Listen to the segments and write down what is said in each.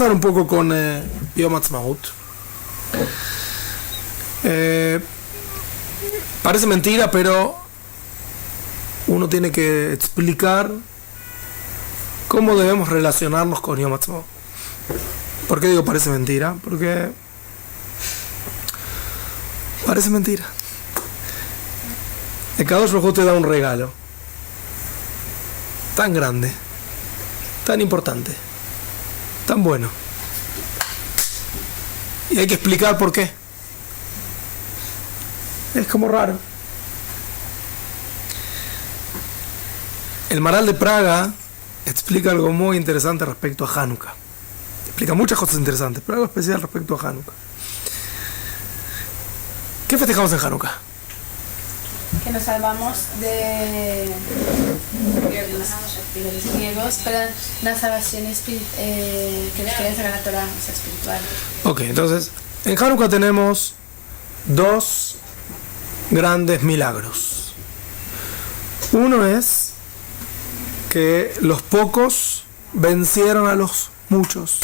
empezar un poco con Yom Ha'atzmaut. Parece mentira, pero uno tiene que explicar cómo debemos relacionarnos con Yom Ha'atzmaut. ¿Por qué digo parece mentira? Porque parece mentira. El Kadosh Baruj Hu te da un regalo tan grande, tan importante, tan bueno, y hay que explicar por qué. Es como raro. El Maral de Praga explica algo muy interesante respecto a Hanukkah. Explica muchas cosas interesantes, pero algo especial respecto a Hanukkah. ¿Qué festejamos en Hanukkah? Que nos salvamos de los griegos, pero una salvación que nos quería sacar la Torah, o sea, espiritual. Ok, entonces, en Hanukkah tenemos dos grandes milagros. Uno es que los pocos vencieron a los muchos,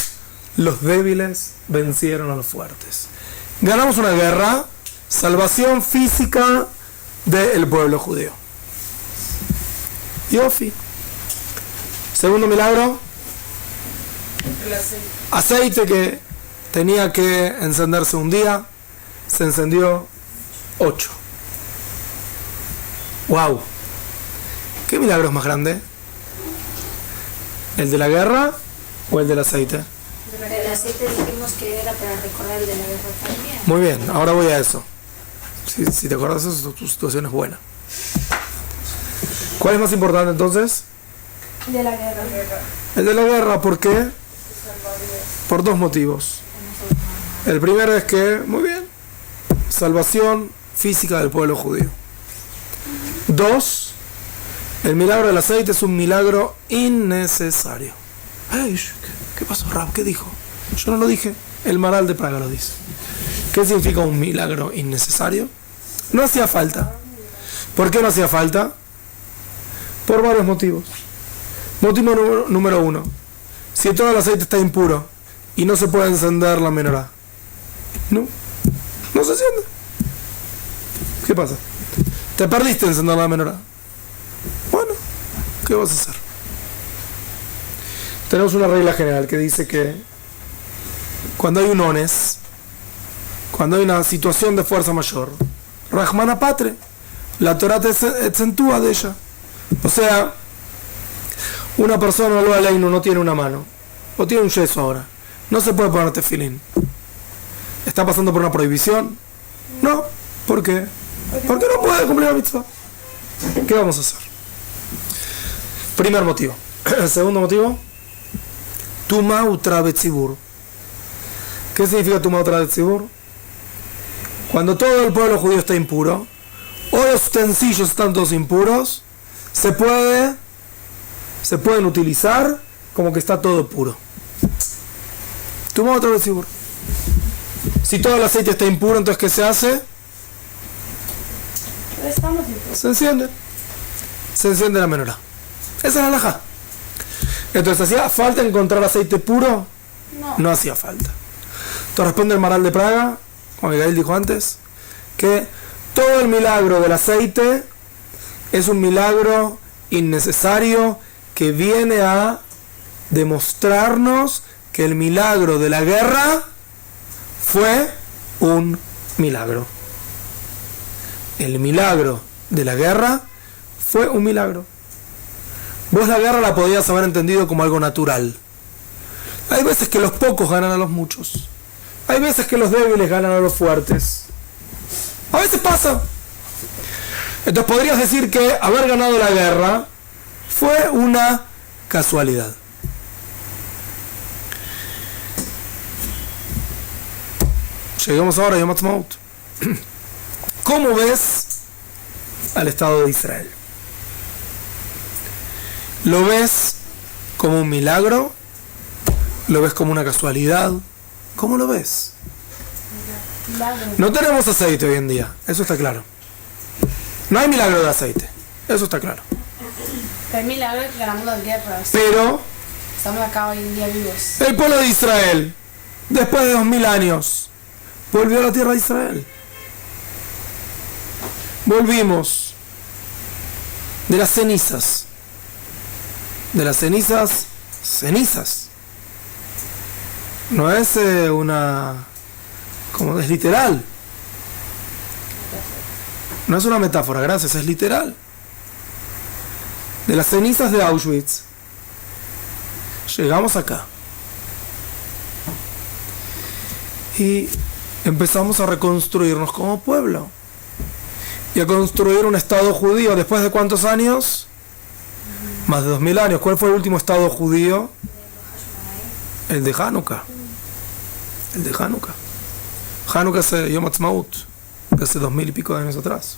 los débiles vencieron a los fuertes. Ganamos una guerra, salvación física del pueblo judío. Yofi. Segundo milagro, aceite que tenía que encenderse un día, se encendió 8. ¡Wow! ¿Qué milagro es más grande? ¿El de la guerra o el del aceite? El aceite dijimos que era para recordar el de la guerra también. Muy bien, ahora voy a eso. Si te acuerdas de eso, tu situación es buena. ¿Cuál es más importante entonces? De la guerra. El de la guerra, ¿por qué? Por dos motivos. El primero es que, muy bien, salvación física del pueblo judío. Dos, el milagro del aceite es un milagro innecesario. Hey, ¿qué pasó, Rab? ¿Qué dijo? Yo no lo dije, el Maral de Praga lo dice. ¿Qué significa un milagro innecesario? No hacía falta. ¿Por qué no hacía falta? Por varios motivos. Motivo número uno. Si todo el aceite está impuro y no se puede encender la menorá, no se enciende. ¿Qué pasa? Te perdiste encender la menorá. Bueno, ¿qué vas a hacer? Tenemos una regla general que dice que cuando hay un ones, cuando hay una situación de fuerza mayor, Rahmana Patre, la Torah te acentúa de ella. O sea, una persona lo aleino no tiene una mano, o tiene un yeso ahora, no se puede poner tefilín. ¿Está pasando por una prohibición? No. ¿Por qué? Porque no puede cumplir la mitzvah. ¿Qué vamos a hacer? Primer motivo. Segundo motivo, Tuma utra betzibur. ¿Qué significa Tuma utra betzibur? Cuando todo el pueblo judío está impuro, o los utensilios están todos impuros, se pueden utilizar como que está todo puro. Tuma utra betzibur. Si todo el aceite está impuro, entonces ¿qué se hace? Se enciende. Se enciende la menorá. Esa es la halajá. Entonces, ¿hacía falta encontrar aceite puro? No hacía falta. Entonces responde el Maral de Praga, como Miguel dijo antes, que todo el milagro del aceite es un milagro innecesario que viene a demostrarnos que el milagro de la guerra fue un milagro. El milagro de la guerra fue un milagro. Vos la guerra la podías haber entendido como algo natural. Hay veces que los pocos ganan a los muchos. Hay veces que los débiles ganan a los fuertes. A veces pasa. Entonces podrías decir que haber ganado la guerra fue una casualidad. Llegamos ahora a Yom Ha'atzmaut. ¿Cómo ves al Estado de Israel? ¿Lo ves como un milagro? ¿Lo ves como una casualidad? ¿Cómo lo ves? No tenemos aceite hoy en día, eso está claro. No hay milagro de aceite, eso está claro. Hay milagro que ganamos las guerras. Pero estamos acá hoy en día vivos. El pueblo de Israel, después de 2000 años, volvió a la tierra de Israel. Volvimos de las cenizas. De las cenizas, cenizas. No es como es literal. No es una metáfora, gracias, es literal. De las cenizas de Auschwitz, llegamos acá. Y empezamos a reconstruirnos como pueblo. Y a construir un Estado judío. ¿Después de cuántos años? Más de 2000 años. ¿Cuál fue el último Estado judío? El de Hanukkah. El de Hanukkah. Hanukkah es Yom Ha'atzmaut, hace 2000 y pico de años atrás.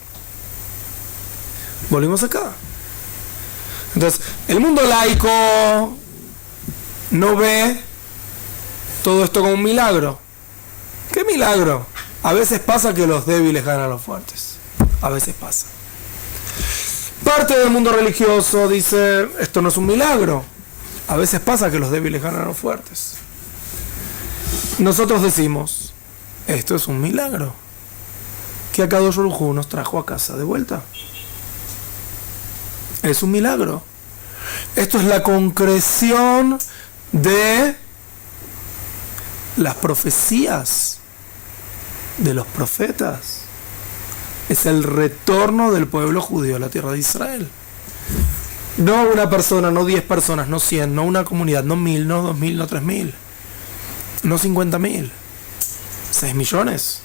Volvimos acá. Entonces, el mundo laico no ve todo esto como un milagro. ¿Qué milagro? A veces pasa que los débiles ganan a los fuertes. A veces pasa. Parte del mundo religioso dice, esto no es un milagro. A veces pasa que los débiles ganan a los fuertes. Nosotros decimos, esto es un milagro. Que Akadosh Baruj Hu nos trajo a casa de vuelta. Es un milagro. Esto es la concreción de las profecías de los profetas. Es el retorno del pueblo judío a la tierra de Israel. No una persona, no 10 personas, no 100, no una comunidad, no 1000, no 2000, no 3000, no 50.000, 6 millones.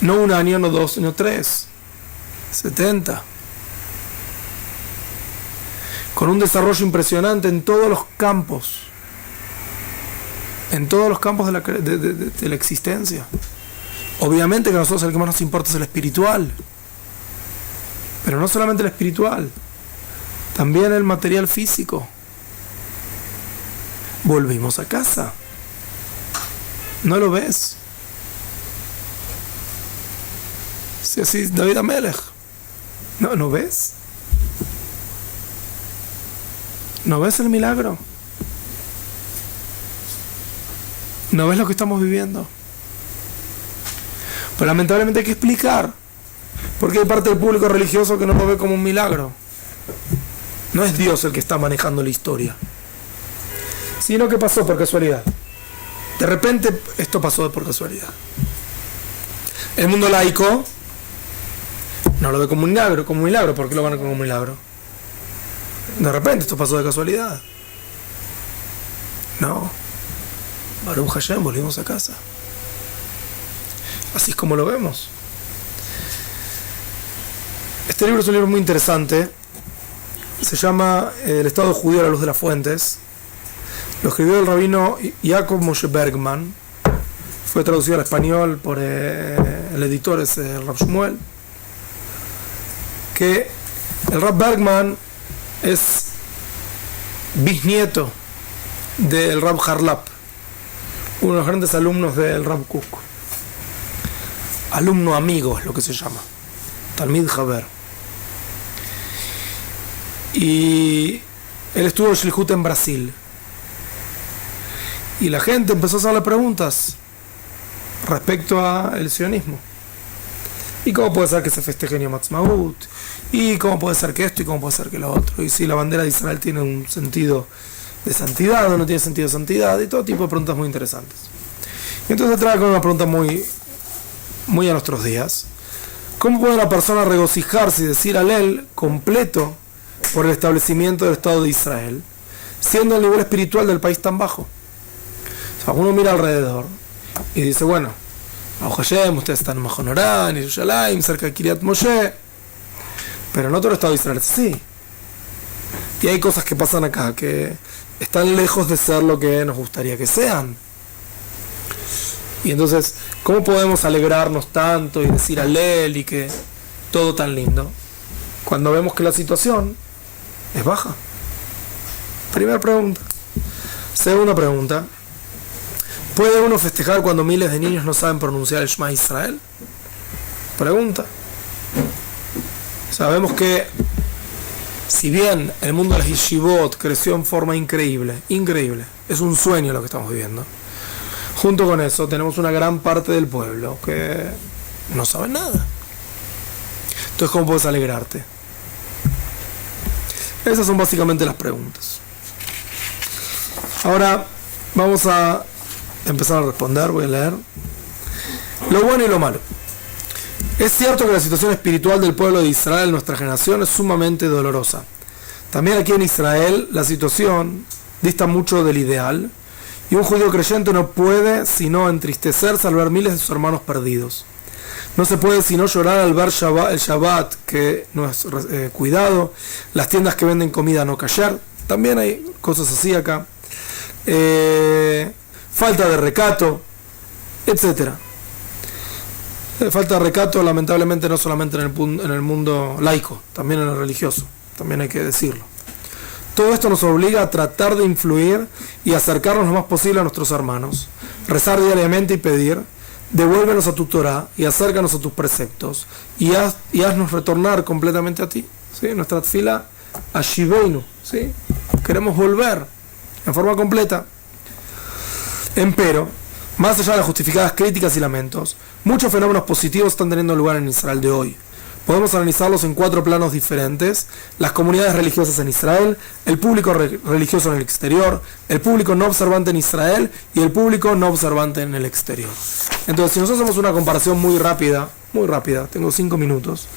No un año, no 2, no 3, 70. Con un desarrollo impresionante en todos los campos. En todos los campos de la existencia. Obviamente que a nosotros el que más nos importa es el espiritual. Pero no solamente el espiritual. También el material físico. Volvimos a casa. ¿No lo ves? Si así David Amelech. ¿No ves? ¿No ves el milagro? ¿No ves lo que estamos viviendo? Pero lamentablemente hay que explicar. Porque hay parte del público religioso que no lo ve como un milagro. No es Dios el que está manejando la historia. Sino que pasó por casualidad. De repente esto pasó por casualidad. El mundo laico no lo ve como un milagro. ¿Por qué lo van a ver como un milagro? De repente esto pasó de casualidad. No. Baruch Hashem, volvimos a casa. Así es como lo vemos. Este libro es un libro muy interesante. Se llama El Estado Judío a la luz de las fuentes. Lo escribió el rabino Jacob Moshe Bergman. Fue traducido al español por el editor, es el Rab Shmuel. Que el Rab Bergman es bisnieto del Rab Harlap, uno de los grandes alumnos del Rab Kook. Alumno amigo es lo que se llama. Talmid Haber. Y él estuvo en Shlichut en Brasil. Y la gente empezó a hacerle preguntas respecto al sionismo. ¿Y cómo puede ser que se festeje en Yom Ha'atzmaut? ¿Y cómo puede ser que esto? ¿Y cómo puede ser que lo otro? ¿Y si la bandera de Israel tiene un sentido de santidad o no tiene sentido de santidad? Y todo tipo de preguntas muy interesantes. Y entonces trae con una pregunta muy a nuestros días. ¿Cómo puede una persona regocijarse y decir alel completo por el establecimiento del Estado de Israel, siendo el nivel espiritual del país tan bajo? O sea, uno mira alrededor y dice, bueno, Baruch Hashem, ustedes están en Mahonorán, en Yerushalayim, cerca de Kiryat Moshe, pero no todo el Estado de Israel es así. Y hay cosas que pasan acá que están lejos de ser lo que nos gustaría que sean. Y entonces, ¿cómo podemos alegrarnos tanto y decir alel y que todo tan lindo cuando vemos que la situación es baja? Primera pregunta. Segunda pregunta. ¿Puede uno festejar cuando miles de niños no saben pronunciar el Shema Israel? Pregunta. Sabemos que Si bien el mundo de las yeshivot creció en forma increíble, es un sueño lo que estamos viviendo. Junto con eso tenemos una gran parte del pueblo que no sabe nada. Entonces, ¿cómo puedes alegrarte? Esas son básicamente las preguntas. Ahora vamos a empezar a responder, voy a leer. Lo bueno y lo malo. Es cierto que la situación espiritual del pueblo de Israel en nuestra generación es sumamente dolorosa. También aquí en Israel la situación dista mucho del ideal y un judío creyente no puede sino entristecerse al ver miles de sus hermanos perdidos. No se puede sino llorar al ver el Shabbat que no es cuidado, las tiendas que venden comida no kasher, también hay cosas así acá, falta de recato, etcétera. Falta de recato, lamentablemente, no solamente en el mundo laico, también en el religioso, también hay que decirlo. Todo esto nos obliga a tratar de influir y acercarnos lo más posible a nuestros hermanos, rezar diariamente y pedir: devuélvenos a tu Torah y acércanos a tus preceptos y haznos retornar completamente a ti. ¿Sí? Nuestra tefila, Ashiveinu, ¿sí? Queremos volver en forma completa. Empero, más allá de las justificadas críticas y lamentos, muchos fenómenos positivos están teniendo lugar en Israel de hoy. Podemos analizarlos en 4 planos diferentes: las comunidades religiosas en Israel, el público religioso en el exterior, el público no observante en Israel y el público no observante en el exterior. Entonces, si nosotros hacemos una comparación muy rápida, tengo 5 minutos.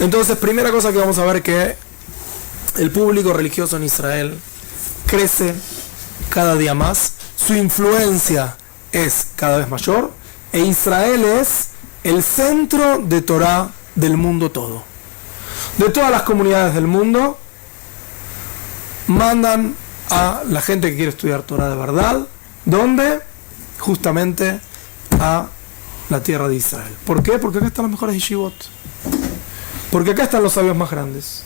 Entonces, primera cosa que vamos a ver, que el público religioso en Israel crece cada día más, su influencia es cada vez mayor, e Israel es el centro de Torah del mundo todo. De todas las comunidades del mundo, mandan a la gente que quiere estudiar Torah de verdad. ¿Dónde? Justamente a la tierra de Israel. ¿Por qué? Porque acá están los mejores yeshivot. Porque acá están los sabios más grandes.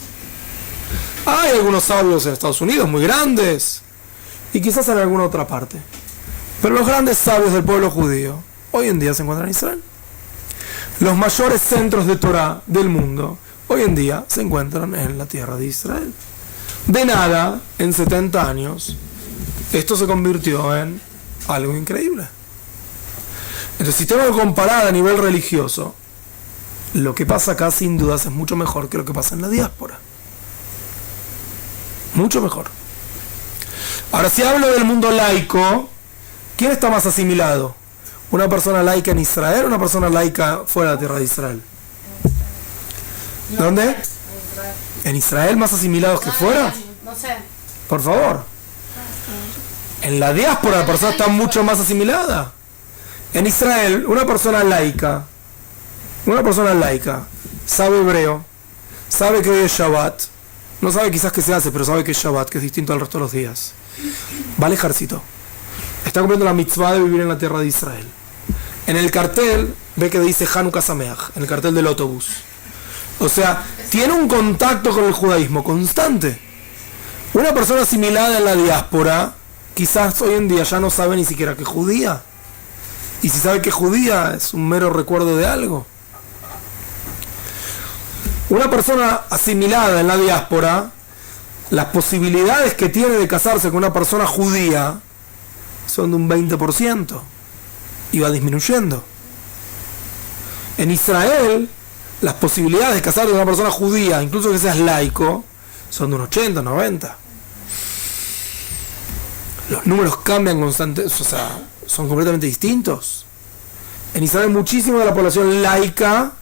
Hay algunos sabios en Estados Unidos muy grandes, y quizás en alguna otra parte. Pero los grandes sabios del pueblo judío hoy en día se encuentran en Israel. Los mayores centros de Torah del mundo hoy en día se encuentran en la tierra de Israel. De nada, en 70 años, esto se convirtió en algo increíble. Entonces, si tengo que comparar a nivel religioso, lo que pasa acá sin dudas es mucho mejor que lo que pasa en la diáspora. Mucho mejor. Ahora, si hablo del mundo laico, ¿quién está más asimilado? ¿Una persona laica en Israel o una persona laica fuera de la tierra de Israel? ¿Dónde? ¿En Israel más asimilados que fuera? No sé. Por favor. En la diáspora la persona está mucho más asimilada. En Israel, una persona laica sabe hebreo, sabe que hoy es Shabbat, no sabe quizás qué se hace, pero sabe que es Shabbat, que es distinto al resto de los días. Va al ejército. Está cumpliendo la mitzvah de vivir en la tierra de Israel. En el cartel ve que dice Hanukkah Sameach, en el cartel del autobús. O sea, tiene un contacto con el judaísmo constante. Una persona asimilada en la diáspora, quizás hoy en día ya no sabe ni siquiera que es judía. Y si sabe que es judía, es un mero recuerdo de algo. Una persona asimilada en la diáspora, las posibilidades que tiene de casarse con una persona judía son de un 20%. Y va disminuyendo. En Israel, las posibilidades de casarte con una persona judía, incluso que seas laico, son de un 80, 90. Los números cambian constantemente, o sea, son completamente distintos. En Israel, muchísima de la población laica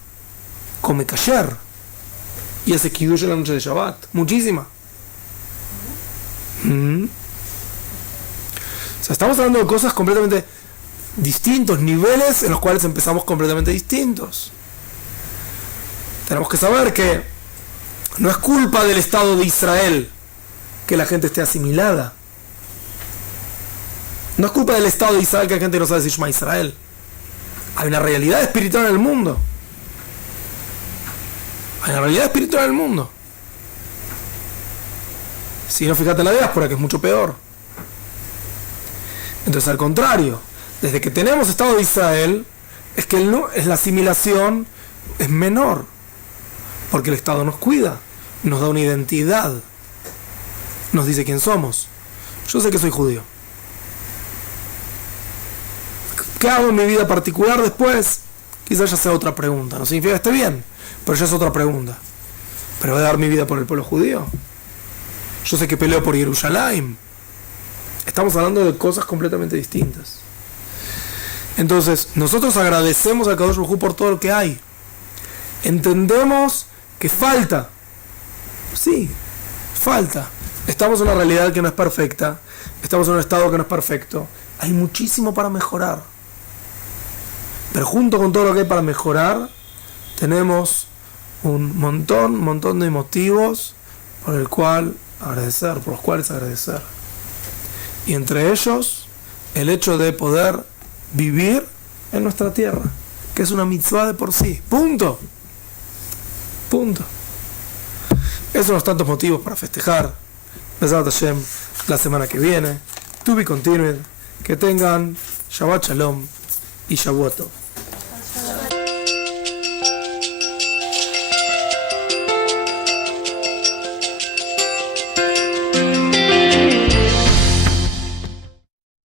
come kasher y hace kiddush en la noche de Shabbat. Muchísima. O sea, estamos hablando de cosas completamente distintos, niveles en los cuales empezamos completamente distintos. Tenemos que saber que no es culpa del Estado de Israel que la gente esté asimilada. No es culpa del Estado de Israel que la gente no sabe decir Shema Israel. Hay una realidad espiritual en el mundo. Hay una realidad espiritual en el mundo. Si no, fíjate en la diáspora, que es mucho peor. Entonces, al contrario, desde que tenemos Estado de Israel, es que la asimilación es menor, porque el Estado nos cuida, nos da una identidad, nos dice quién somos. Yo sé que soy judío. ¿Qué hago en mi vida particular después? Quizás ya sea otra pregunta. No significa que esté bien, pero ya es otra pregunta. ¿Pero voy a dar mi vida por el pueblo judío? Yo sé que peleo por Jerusalén. Estamos hablando de cosas completamente distintas. Entonces, nosotros agradecemos a Kadosh Baruj Hu por todo lo que hay. Entendemos que falta. Sí, falta. Estamos en una realidad que no es perfecta. Estamos en un estado que no es perfecto. Hay muchísimo para mejorar. Pero junto con todo lo que hay para mejorar, tenemos un montón de motivos por los cuales agradecer. Y entre ellos, el hecho de poder vivir en nuestra tierra, que es una mitzvah de por sí. Punto. Esos son los tantos motivos para festejar. Bezrat Hashem, la semana que viene. To be continued. Que tengan Shabbat Shalom y Shavuot Tov.